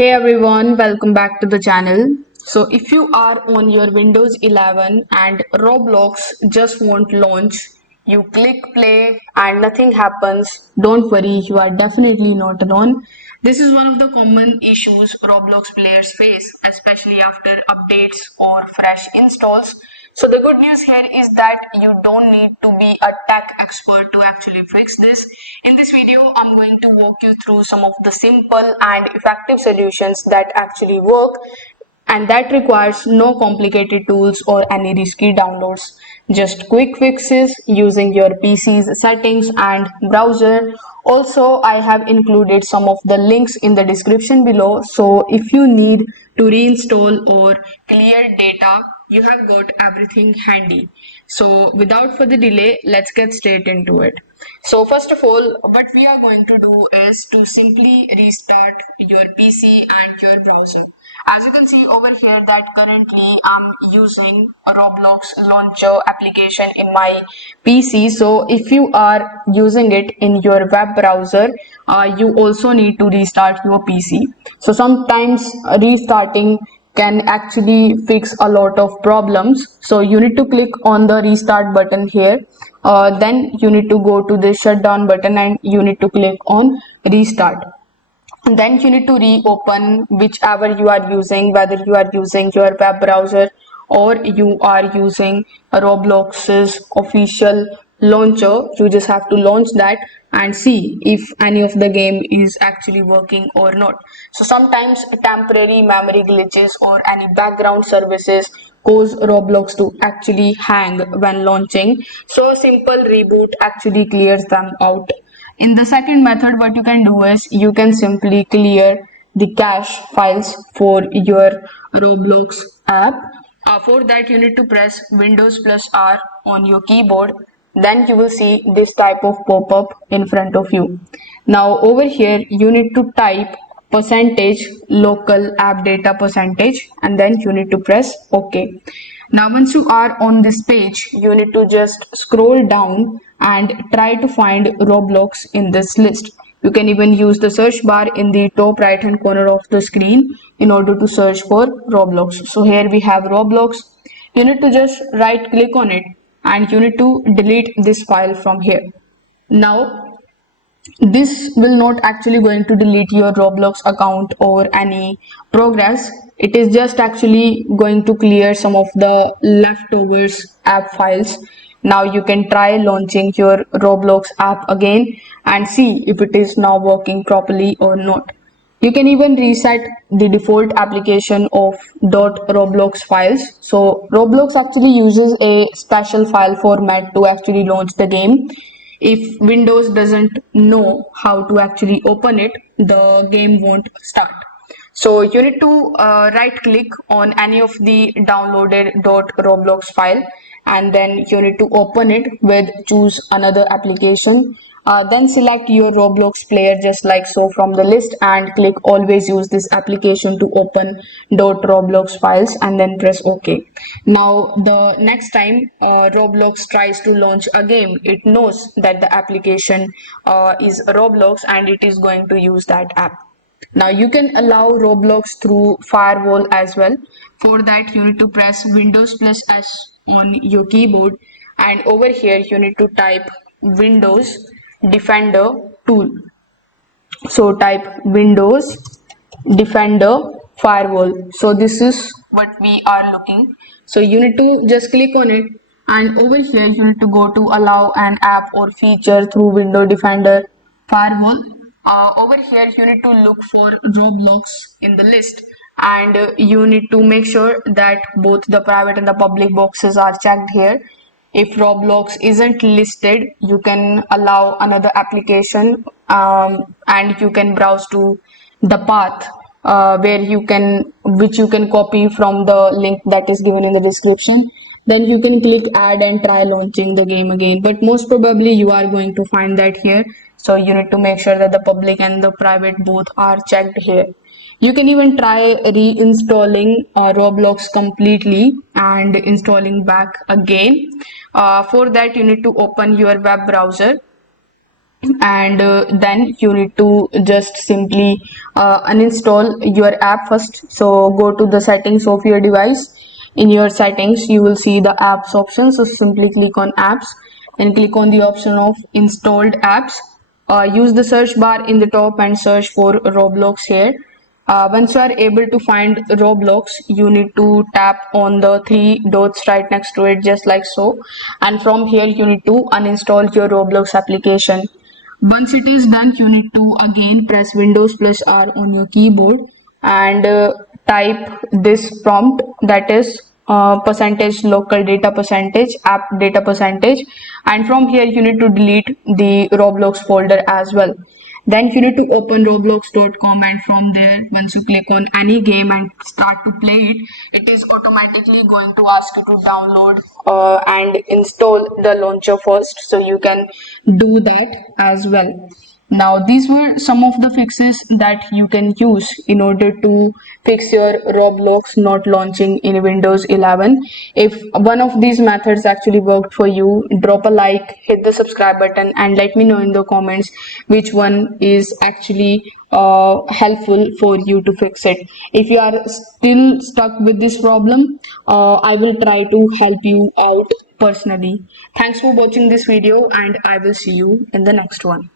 Hey everyone, welcome back to the channel. So if you are on your Windows 11 and Roblox just won't launch, you click play and nothing happens, don't worry, you are definitely not alone. This is one of the common issues Roblox players face, especially after updates or fresh installs. So the good news here is that you don't need to be a tech expert to actually fix this. In this video, I'm going to walk you through some of the simple and effective solutions that actually work and that requires no complicated tools or any risky downloads. Just quick fixes using your PC's settings and browser. Also, I have included some of the links in the description below. So if you need to reinstall or clear data, you have got everything handy. So without further delay, let's get straight into it. So first of all, what we are going to do is to simply restart your PC and your browser. As you can see over here that currently I'm using a Roblox launcher application in my PC. So if you are using it in your web browser, you also need to restart your PC. So sometimes restarting can actually fix a lot of problems. So you need to click on the restart button here. Then you need to go to the shutdown button and you need to click on restart. Then you need to reopen whichever you are using, whether you are using your web browser or you are using Roblox's official launcher. You just have to launch that and see if any of the game is actually working or not. So sometimes temporary memory glitches or any background services cause Roblox to actually hang when launching. So a simple reboot actually clears them out. In the second method, what you can do is you can simply clear the cache files for your Roblox app. For that, you need to press Windows plus R on your keyboard. Then you will see this type of pop-up in front of you. Now over here, you need to type percentage local app data percentage and then you need to press OK. Now once you are on this page, you need to just scroll down and try to find Roblox in this list. You can even use the search bar in the top right hand corner of the screen in order to search for Roblox. So here we have Roblox. You need to just right click on it and you need to delete this file from here. Now this will not actually going to delete your Roblox account or any progress. It is just actually going to clear some of the leftovers app files. Now you can try launching your Roblox app again and see if it is now working properly or not. You can even reset the default application of .roblox files. So Roblox actually uses a special file format to actually launch the game. If Windows doesn't know how to actually open it, the game won't start. So you need to right click on any of the downloaded .roblox file and then you need to open it with choose another application. Then select your Roblox player just like so from the list and click always use this application to open .roblox files and then press OK. Now the next time Roblox tries to launch a game, it knows that the application is Roblox and it is going to use that app. Now you can allow Roblox through firewall as well. For that you need to press Windows plus S on your keyboard and over here you need to type Windows Defender tool. So type Windows Defender firewall. So this is what we are looking. So you need to just click on it and over here you need to go to allow an app or feature through Windows Defender firewall. Over here you need to look for Roblox in the list and you need to make sure that both the private and the public boxes are checked here. If Roblox isn't listed, you can allow another application and you can browse to the path where which you can copy from the link that is given in the description. Then you can click add and try launching the game again, but most probably you are going to find that here. So you need to make sure that the public and the private both are checked here. You can even try reinstalling Roblox completely and installing back again. For that you need to open your web browser and then you need to just simply uninstall your app first. So go to the settings of your device. In your settings you will see the apps option, so simply click on apps and click on the option of installed apps. Use the search bar in the top and search for Roblox here. Once you are able to find Roblox, you need to tap on the three dots right next to it, just like so. And from here, you need to uninstall your Roblox application. Once it is done, you need to again press Windows plus R on your keyboard and type this prompt, that is percentage local data percentage app data percentage, and from here you need to delete the Roblox folder as well. Then you need to open roblox.com, and from there, once you click on any game and start to play it, it is automatically going to ask you to download and install the launcher first, so you can do that as well. Now, these were some of the fixes that you can use in order to fix your Roblox not launching in Windows 11. If one of these methods actually worked for you, drop a like, hit the subscribe button, and let me know in the comments which one is actually helpful for you to fix it. If you are still stuck with this problem, I will try to help you out personally. Thanks for watching this video, and I will see you in the next one.